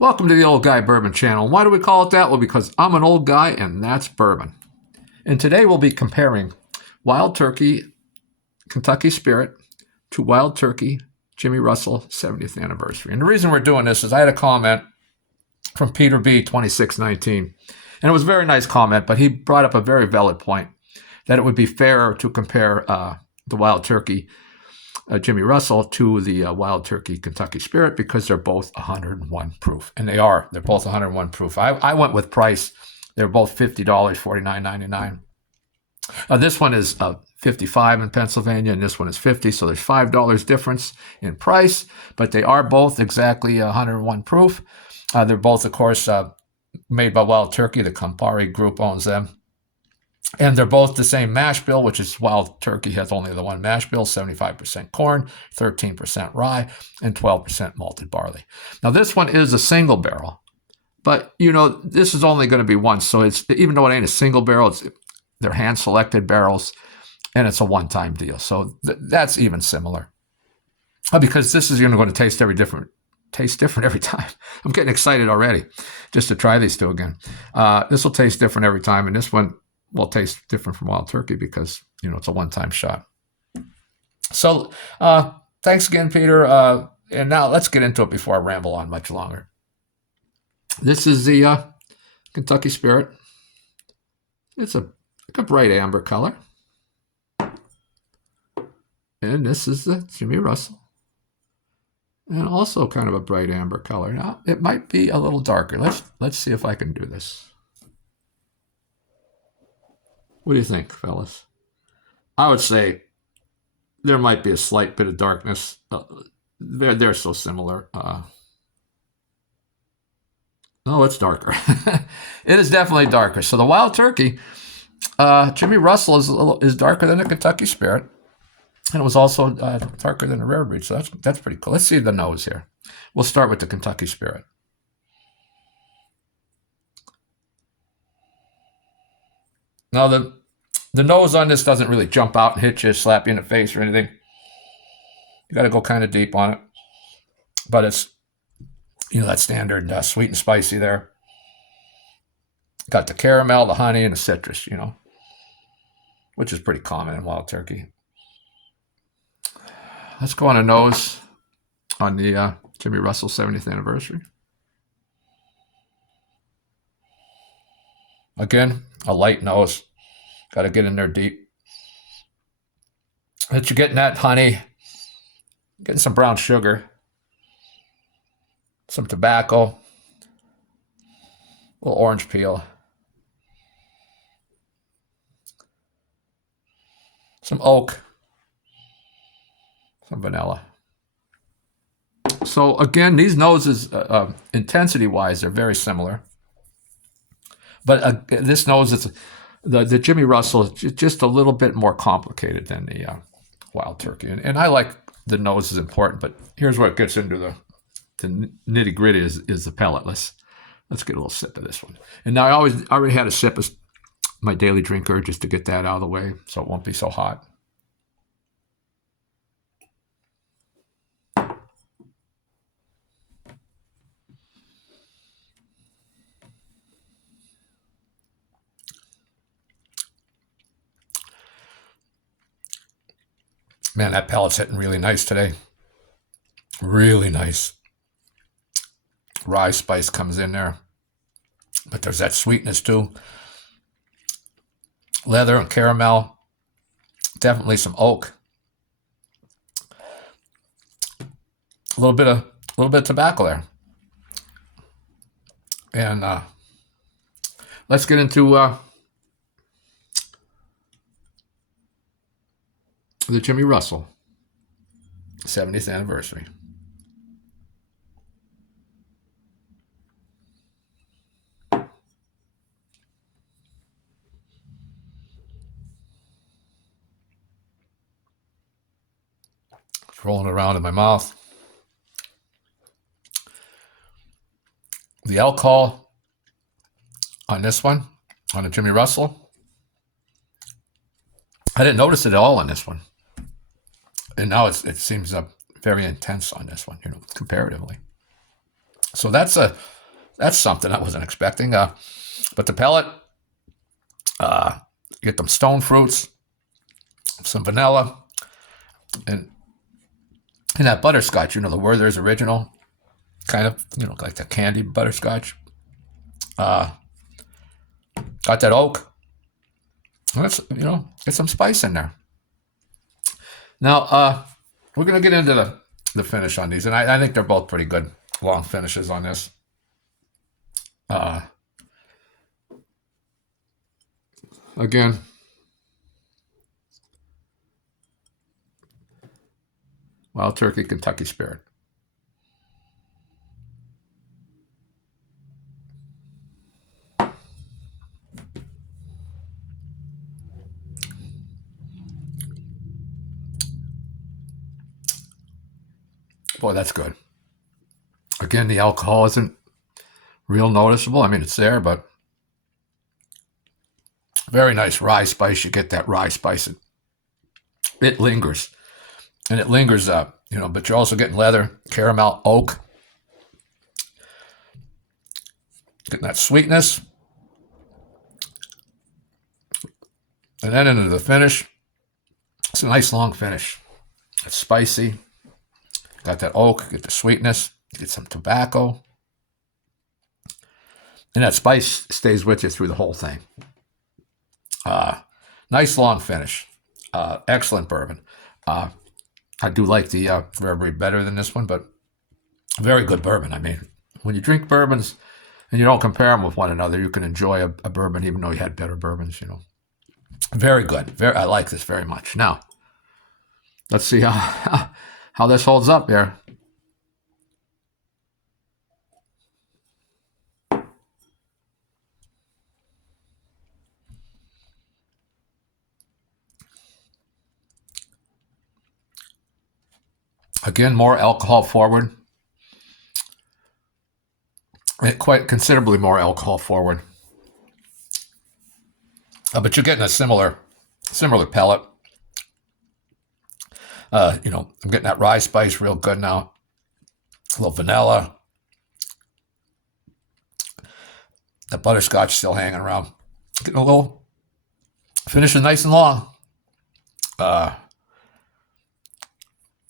Welcome to the Old Guy Bourbon Channel. Why do we call it that? Well, because I'm an old guy and that's bourbon. And today we'll be comparing Wild Turkey Kentucky Spirit to Wild Turkey Jimmy Russell 70th anniversary. And the reason we're doing this is I had a comment from Peter B 2619. And it was a very nice comment, but he brought up a very valid point that it would be fairer to compare the Wild Turkey Jimmy Russell to the Wild Turkey Kentucky Spirit because they're both 101 proof. And they are. They're both 101 proof. I went with price. They're both $50, $49.99. This one is $55 in Pennsylvania, and this one is $50. So there's $5 difference in price, but they are both exactly 101 proof. They're both, of course, made by Wild Turkey. The Campari Group owns them. And they're both the same mash bill, which is Wild Turkey has only the one mash bill, 75% corn, 13% rye, and 12% malted barley. Now, this one is a single barrel, but, this is only going to be once. So it's even though it ain't a single barrel, they're hand-selected barrels, and it's a one-time deal. So that's even similar. Because this is going to taste different every time. I'm getting excited already just to try these two again. This will taste different every time, and this one will taste different from Wild Turkey because, it's a one-time shot. So thanks again, Peter. And now let's get into it before I ramble on much longer. This is the Kentucky Spirit. It's a bright amber color. And this is the Jimmy Russell. And also kind of a bright amber color. Now, it might be a little darker. Let's see if I can do this. What do you think, fellas? I would say there might be a slight bit of darkness. They're so similar. No, it's darker. It is definitely darker. So the Wild Turkey, Jimmy Russell is darker than the Kentucky Spirit, and it was also darker than the Rare Breed. So that's pretty cool. Let's see the nose here. We'll start with the Kentucky Spirit. Now, the nose on this doesn't really jump out and hit you, slap you in the face or anything. You got to go kind of deep on it. But it's, that standard sweet and spicy there. Got the caramel, the honey, and the citrus, which is pretty common in Wild Turkey. Let's go on a nose on the Jimmy Russell 70th anniversary. Again, a light nose. Got to get in there deep. But you're getting that honey, getting some brown sugar, some tobacco, a little orange peel, some oak, some vanilla. So again, these noses, intensity-wise, they're very similar. But this nose is the Jimmy Russell is just a little bit more complicated than the Wild Turkey, and I like the nose is important. But here's where it gets into the nitty gritty is the pellet. Let's get a little sip of this one. And now I already had a sip of my daily drinker just to get that out of the way, so it won't be so hot. Man, that pellet's hitting really nice today. Really nice. Rye spice comes in there. But there's that sweetness too. Leather and caramel. Definitely some oak. A little bit of tobacco there. And let's get into the Jimmy Russell 70th anniversary. It's rolling around in my mouth. The alcohol on this one, on the Jimmy Russell, I didn't notice it at all on this one. And now it seems very intense on this one, comparatively. So that's something I wasn't expecting. But the pellet, get them stone fruits, some vanilla, and that butterscotch. The Werther's Original, kind of like the candy butterscotch. Got that oak. Let's get some spice in there. Now we're gonna get into the finish on these, and I think they're both pretty good long finishes on this. Again, Wild Turkey Kentucky Spirit. Boy, that's good. Again, the alcohol isn't real noticeable. I mean, it's there, but very nice rye spice. You get that rye spice. It lingers. And it lingers up, but you're also getting leather, caramel, oak. Getting that sweetness. And then into the finish. It's a nice long finish. It's spicy. Got that oak, get the sweetness, get some tobacco. And that spice stays with you through the whole thing. Nice long finish. Excellent bourbon. I do like the Burberry better than this one, but very good bourbon. I mean, when you drink bourbons and you don't compare them with one another, you can enjoy a bourbon even though you had better bourbons, Very good. I like this very much. Now, let's see how this holds up here. Again, more alcohol forward. Quite considerably more alcohol forward. But you're getting a similar pellet. I'm getting that rye spice real good now. A little vanilla. The butterscotch still hanging around. Getting a little, finishing nice and long.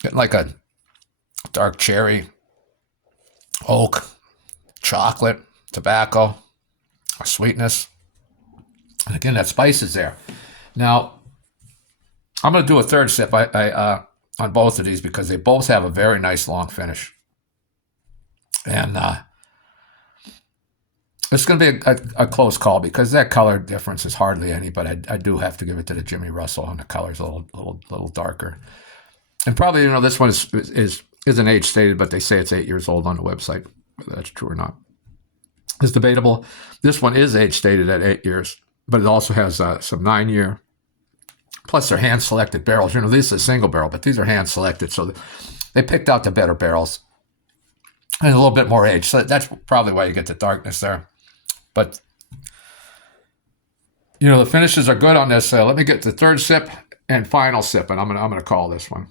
Getting like a dark cherry, oak, chocolate, tobacco, sweetness. And again, that spice is there. Now, I'm going to do a third sip on both of these because they both have a very nice long finish. And it's going to be a close call because that color difference is hardly any, but I do have to give it to the Jimmy Russell, and the color's a little darker. And probably, this one isn't age stated, but they say it's 8 years old on the website. Whether that's true or not is debatable. This one is age stated at 8 years, but it also has some 9-year. Plus, they're hand-selected barrels. This is a single barrel, but these are hand-selected, so they picked out the better barrels and a little bit more age. So that's probably why you get the darkness there. But the finishes are good on this. Let me get the third sip and final sip, and I'm gonna call this one.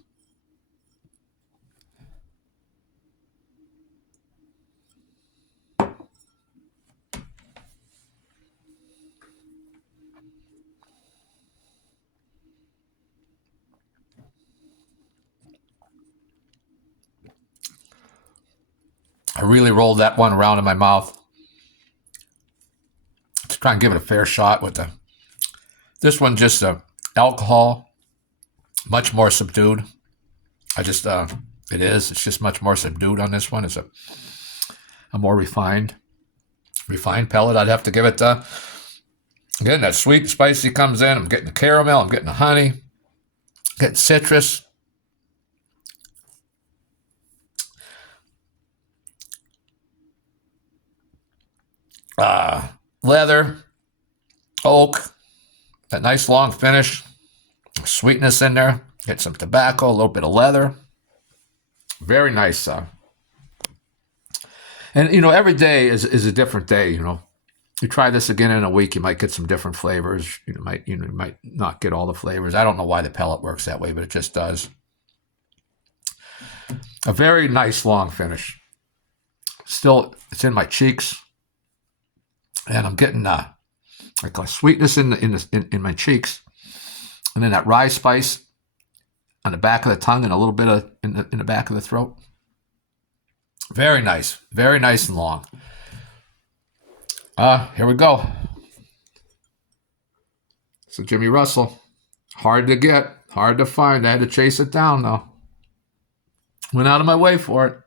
I really rolled that one around in my mouth to try and give it a fair shot with this one. Just alcohol, much more subdued. It's just much more subdued on this one. It's a more refined pellet. I'd have to give it again, that sweet and spicy comes in. I'm getting the caramel, I'm getting the honey, getting citrus. Leather, oak, that nice long finish, sweetness in there, get some tobacco, a little bit of leather. Very nice. And, every day is a different day, You try this again in a week, you might get some different flavors. You might not get all the flavors. I don't know why the pellet works that way, but it just does. A very nice long finish. Still, it's in my cheeks, and I'm getting like a sweetness in my cheeks, and then that rye spice on the back of the tongue, and a little bit of in the back of the throat. Very nice and long. Here we go. So Jimmy Russell, hard to get, hard to find. I had to chase it down though. Went out of my way for it.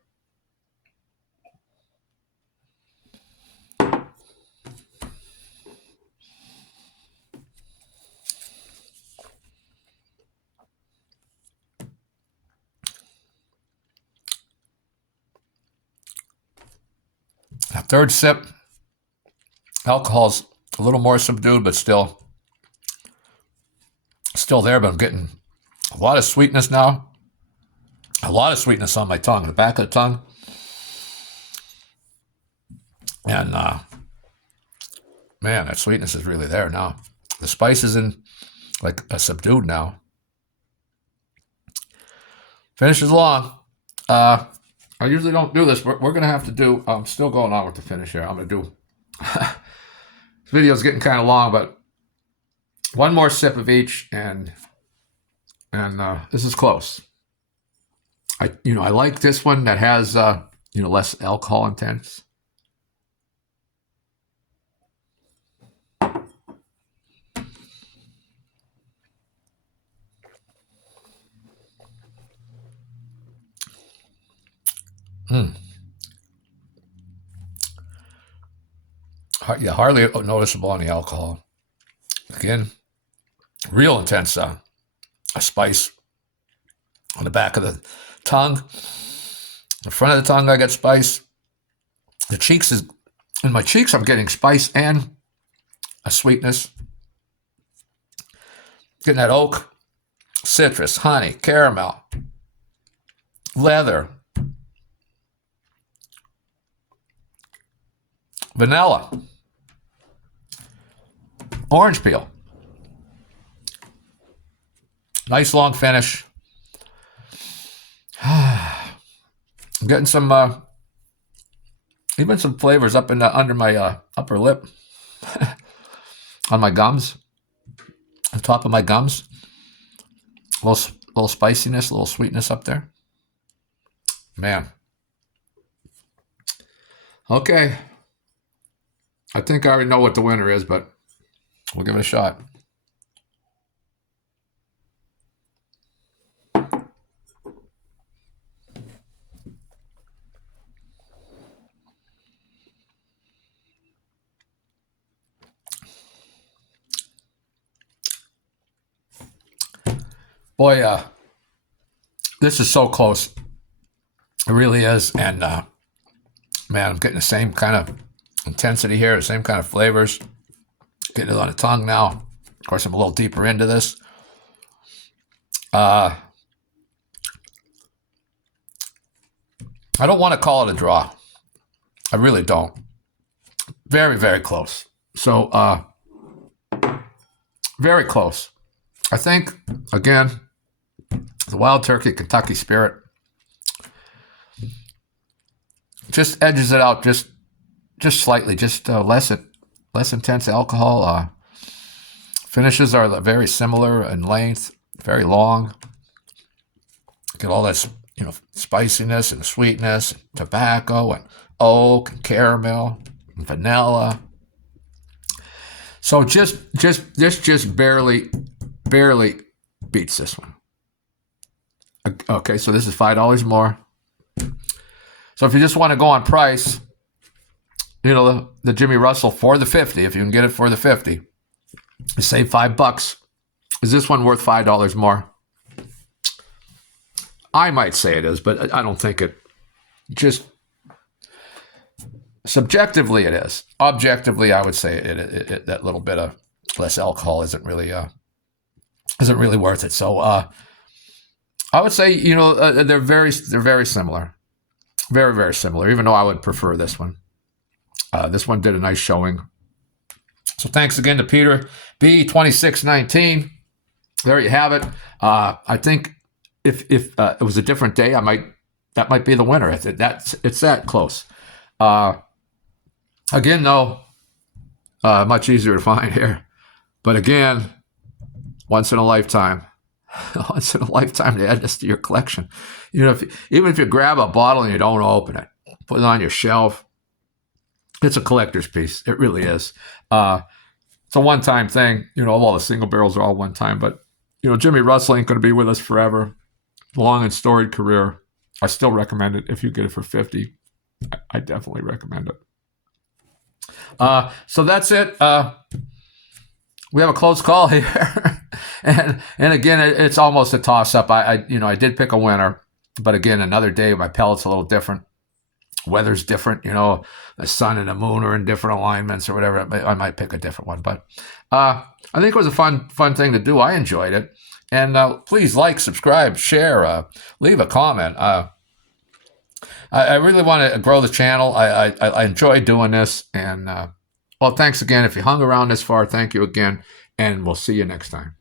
A third sip, alcohol's a little more subdued, but still there, but I'm getting a lot of sweetness now. A lot of sweetness on my tongue, the back of the tongue. And, man, that sweetness is really there now. The spice is in, like, a subdued now. Finish is long. I usually don't do this. We're going to have to do, I'm still going on with the finish here. I'm going to do, this video's getting kind of long, but one more sip of each, and this is close. I like this one that has, less alcohol intense. Yeah, hardly noticeable on the alcohol. Again, real intense a spice on the back of the tongue. The front of the tongue, I get spice. The cheeks in my cheeks, I'm getting spice and a sweetness. Getting that oak, citrus, honey, caramel, leather, vanilla, orange peel. Nice long finish. I'm getting some, even some flavors up in under my upper lip, on my gums, on top of my gums. A little spiciness, a little sweetness up there. Man. Okay. I think I already know what the winner is, but we'll give it a shot. Boy, this is so close. It really is. And, man, I'm getting the same kind of intensity here, the same kind of flavors. Getting it on the tongue now. Of course, I'm a little deeper into this. I don't want to call it a draw. I really don't. Very, very close. So, very close. I think, again, the Wild Turkey Kentucky Spirit just edges it out just slightly, just less intense alcohol. Finishes are very similar in length, very long. Get all that, spiciness and sweetness, and tobacco and oak and caramel and vanilla. So this just barely beats this one. Okay, so this is $5 more. So if you just want to go on price, the Jimmy Russell for the 50, if you can get it for the 50, you save $5. Is this one worth $5 more? I might say it is, but I don't think it. Just subjectively, it is. Objectively, I would say it that little bit of less alcohol isn't really worth it. So I would say they're very similar, very, very similar. Even though I would prefer this one. This one did a nice showing. So thanks again to Peter B2619. There you have it. I think if it was a different day, that might be the winner. It's that close. Again, though, much easier to find here. But again, once in a lifetime. Once in a lifetime to add this to your collection. You know, even if you grab a bottle and you don't open it, put it on your shelf, it's a collector's piece. It really is. It's a one-time thing. You know, all the single barrels are all one-time. But, you know, Jimmy Russell ain't going to be with us forever. Long and storied career. I still recommend it. If you get it for $50, I definitely recommend it. So that's it. We have a close call here. and again, it's almost a toss-up. I did pick a winner. But again, another day, my pellet's a little different. Weather's different. You know, the sun and the moon are in different alignments or whatever. I might pick a different one. But I think it was a fun thing to do. I enjoyed it. And please like, subscribe, share, leave a comment. I really want to grow the channel. I enjoy doing this. And, well, thanks again. If you hung around this far, thank you again. And we'll see you next time.